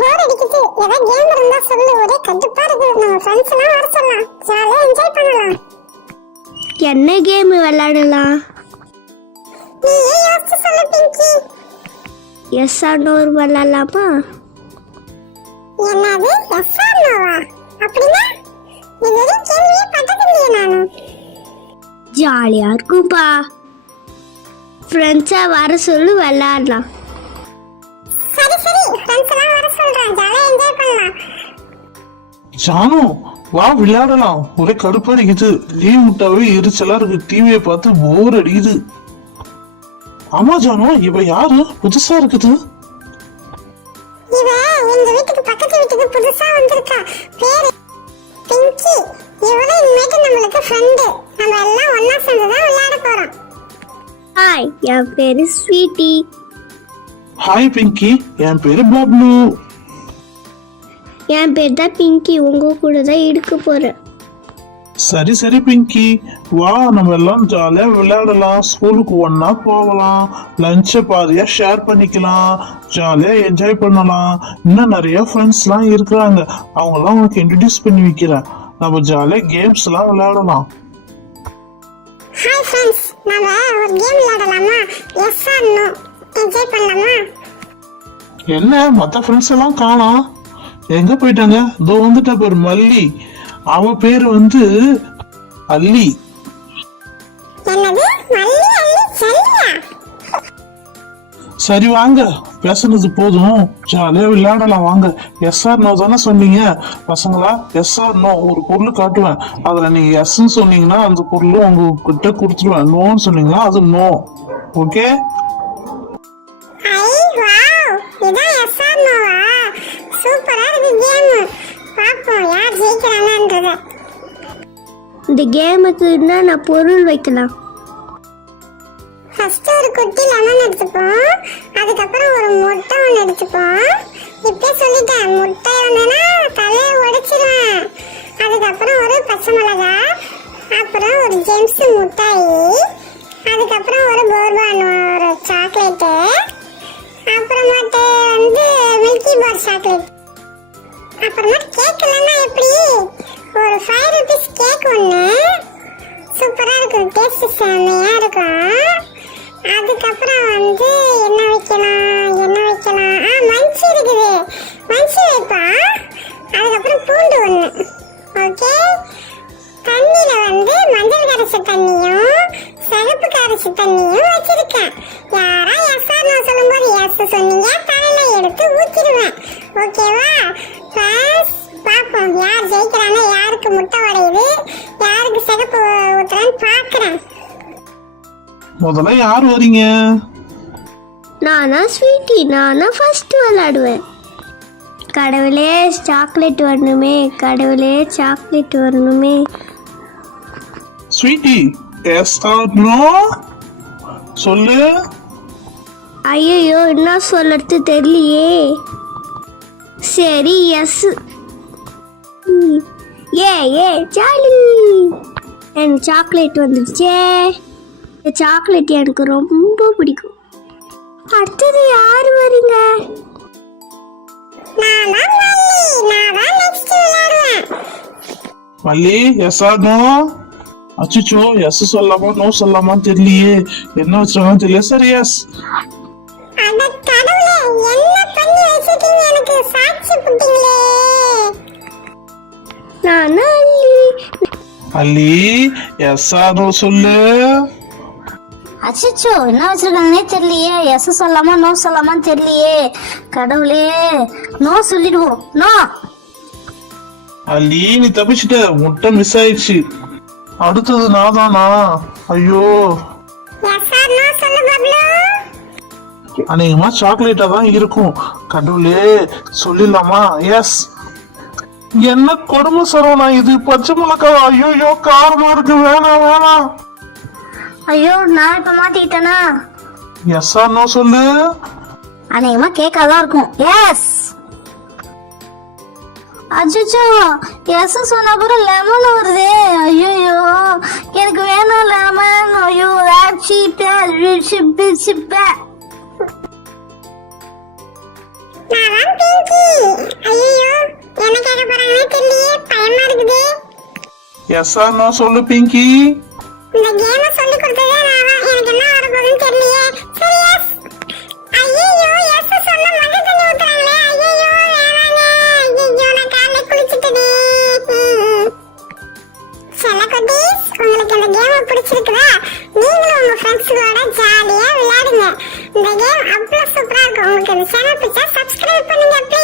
போர் அடிக்குது. ஏதா கேம் இருந்தா சொல்லு. ஒரே கடுப்பா இருக்கு. நம்ம ஃப்ரெண்ட்ஸ் எல்லாம் வர சொல்லலாம். ஜாலியா என்ஜாய் பண்ணலாம். என்ன கேம் விளையாடலாம்? நீ ஏன் யோசிச்சு சொல்லு பிங்கி. எஸ் ஆர் நோ விளையாடலாமா? என்னது எஸ் ஆர் நோவா? அப்படின்னா இதுவரை கேள்வியே பட்டதில்லையே நானு. ஜாலியா இருக்கும்பா. ஃப்ரெண்ட்ஸா வர சொல்லு விளையாடலாம். சரி சரி, ஃப்ரெண்ட்ஸ் எல்லாம் வர சொல்றேன். ஜாலியா என்ஜாய் பண்ணலாம். ஜானு வா விளையாடலாம். ஒரே கடுப்பா அடிக்குது. லீவ் விட்டாவே எரிச்சலா இருக்கு. டிவியை பார்த்து போர் அடிக்குது. ஆமா ஜானு, இவ யாரு? புதுசா இருக்குது. இவ எங்க வீட்டுக்கு பக்கத்து வீட்டுக்கு புதுசா வந்திருக்கா. பேரு பிங்கி. இவளே இனிமேட்டு நம்மளுக்கு ஃப்ரெண்டு. நம்ம எல்லாம் ஒண்ணா சேர்ந்து தான் விளையாட போறோம். ஹாய், என் பேரு ஸ்வீட்டி. ஹாய் பிங்கி, என் பேரு பப்ளு. என் பேர் தான் பிங்கி. உங்க கூட தான் இருக்க போறேன். சரி சரி பிங்கி, வா நம்ம எல்லாம் ஜாலியா விளையாடலாம். ஸ்கூலுக்கு ஒன்னா போகலாம். லஞ்சை பாதியா ஷேர் பண்ணிக்கலாம். ஜாலியா என்ஜாய் பண்ணலாம். இன்னும் நிறைய ஃப்ரெண்ட்ஸ் எல்லாம் இருக்கிறாங்க. அவங்க எல்லாம் உனக்கு இன்ட்ரடியூஸ் பண்ணி வைக்கிறேன். நம்ம ஜாலியா கேம்ஸ் எல்லாம் விளையாடலாம். ஹாய் ஃப்ரெண்ட்ஸ், நாம ஒரு கேம் விளையாடலாமா? எஸ் ஆர் நோ என்ஜாய் பண்ணலாமா? என்ன மத்த ஃப்ரெண்ட்ஸ் எல்லாம் காணோம்? எங்க போயிட்டாங்க? இதோ வந்துட்டா பேர் மல்லி. அவ பேரு வந்து அல்லி. என்னது மல்லி அல்லி சல்லியா? சரி வாங்க, பேசுனது போதும். ஜாலியா விளையாடலாம் வாங்க. எஸ் ஆர் நோ தானே சொன்னீங்க பசங்களா? எஸ் ஆர் நோ ஒரு பொருள் காட்டுவேன். அதுல நீங்க எஸ்ன்னு சொன்னீங்கன்னா அந்த பொருள் உங்ககிட்ட கொடுத்துருவேன். நோன்னு சொன்னீங்கன்னா அது நோ. ஓகே? ஐ வாவ், இதான் எஸ் ஆர் நோவா? சூப்பரா இருக்கு கேம். பாப்போம் யார் ஜெயிக்கிறாங்கன்றத. இந்த கேமுக்கு என்னென்ன பொருள் வைக்கலாம்? ஃபர்ஸ்ட் ஒரு குட்டி லெமன் எடுத்துப்போம். அதுக்கப்புறம் ஒரு முட்டை ஒன்று எடுத்துப்போம். இப்பயே சொல்லிட்டேன், முட்டை ஒன்றுனா தலையை உடைச்சிருவேன். அதுக்கப்புறம் ஒரு பச்சை மிளகாய், அப்புறம் ஒரு ஜெம்ஸ் முட்டாய், அதுக்கப்புறம் ஒரு போர்பான் ஒரு சாக்லேட்டு, அப்புறமாட்டு வந்து மில்கி பார் சாக்லேட், அப்புறமா கேக் இல்லைன்னா எப்படி ஒரு 5 rupees கேக் ஒன்று. சூப்பராக இருக்கும், டேஸ்ட் செம்மையாக இருக்கும். அதுக்கப்புறம் வந்து என்ன வைக்கலாம் மஞ்சி இருக்குது, மஞ்சி வைப்பா. அதுக்கப்புறம் பூண்டு ஒன்று. ஓகே, தண்ணியில் வந்து மஞ்சள் கரைச்ச தண்ணியும் சிகப்பு கரைச்ச தண்ணியும் வச்சிருக்கேன். யாரா எஸ் ஆர் நோ சொல்லும்போது எஸ் சொன்னீங்க, தலையில எடுத்து ஊற்றிடுவேன். ஓகேவா? ஃபர்ஸ்ட் பார்ப்போம் யார் ஜெயிக்கிறாங்க, யாருக்கு முட்டை உடையுது, யாருக்கு சிகப்பு ஊத்துறான்னு பார்க்குறேன். முதல்ல யார் வரீங்க? நானா ஸ்வீட்டி. நானா ஃபர்ஸ்ட் விளையாடுவேன். கடவுளே சாக்லேட் வரணுமே, கடவுளே சாக்லேட் வரணுமே. ஸ்வீட்டி, எஸ் ஆர் நோ சொல்லு. ஐயோ, என்ன சொல்லறது தெரியலையே. சரி எஸ். ஏ ஜாலி, எனக்கு சாக்லேட் வந்துடுச்சே. இந்த சாக்லேட் எனக்கு ரொம்ப பிடிக்கும். அடுத்தது யார் வரீங்க? மல்லி, எஸ் ஆர் நோ? அச்சுச்சோ, எஸ் சொல்லலாமா நோ சொல்லலாமான்னு தெரியலையே. என்ன வச்சிருக்காங்கன்னு தெரியல. சரி எஸ். நானா அல்லி, எஸ் ஆர் நோ சொல்லு. அச்சோ, என்ன வச்சிருக்காங்கன்னே தெரியலையே. எஸ் சொல்லாமா நோ சொல்லாமான்னு தெரியலையே. கடவுளே, நோ சொல்லிடுவோம். நோ. அல்லி, நீ தப்பிச்சிட்ட. முட்டை மிஸ் ஆயிடுச்சு. அடுத்தது நான் தானா? ஐயோ, அநேகமா சாக்லேட்டா தான் இருக்கும். கடவுளே, சொல்லிடலாமா? எஸ். என்ன கொடுமை சரவணா இது? பச்சை மிளகாய். ஐயோ காரமா இருக்கு. வேணாம் வேணாம். ஐயோ, நான் இப்ப மாட்டிக்கிட்டேனா? எஸ் ஆர் நோ சொல்லு. அநேகமா கேக்காதான் இருக்கும். எஸ். அச்சோ, எஸ் சொன்ன அப்புறம் லெமன் வருதே. ஐயோ, எனக்கு வேணும் லெமன். ஐயோ, எஸ் ஆர் நோ சொல்லு பிங்கி. இந்த கேமை சொல்லி கொடுத்ததே நான் தான். எனக்கு என்ன வர போகுதுன்னு தெரியலையே. சரி எஸ். ஐயோ எஸ் சொன்ன மழை தண்ணி ஊத்துறாங்களே. ஐயோ வேணாங்க. ஐயோ நான் காலைல குளிச்சிட்டேனே. செல்ல குட்டீஸ், உங்களுக்கு இந்த கேம் பிடிச்சிருக்குதா? நீங்களும் உங்க ஃப்ரெண்ட்ஸுகளோட ஜாலியா விளையாடுங்க. இந்த கேம் அவ்வளவு சூப்பரா இருக்கும். உங்களுக்கு இந்த சேனல் பிடிச்சா சப்ஸ்கிரைப் பண்ணுங்க ப்ளீஸ்.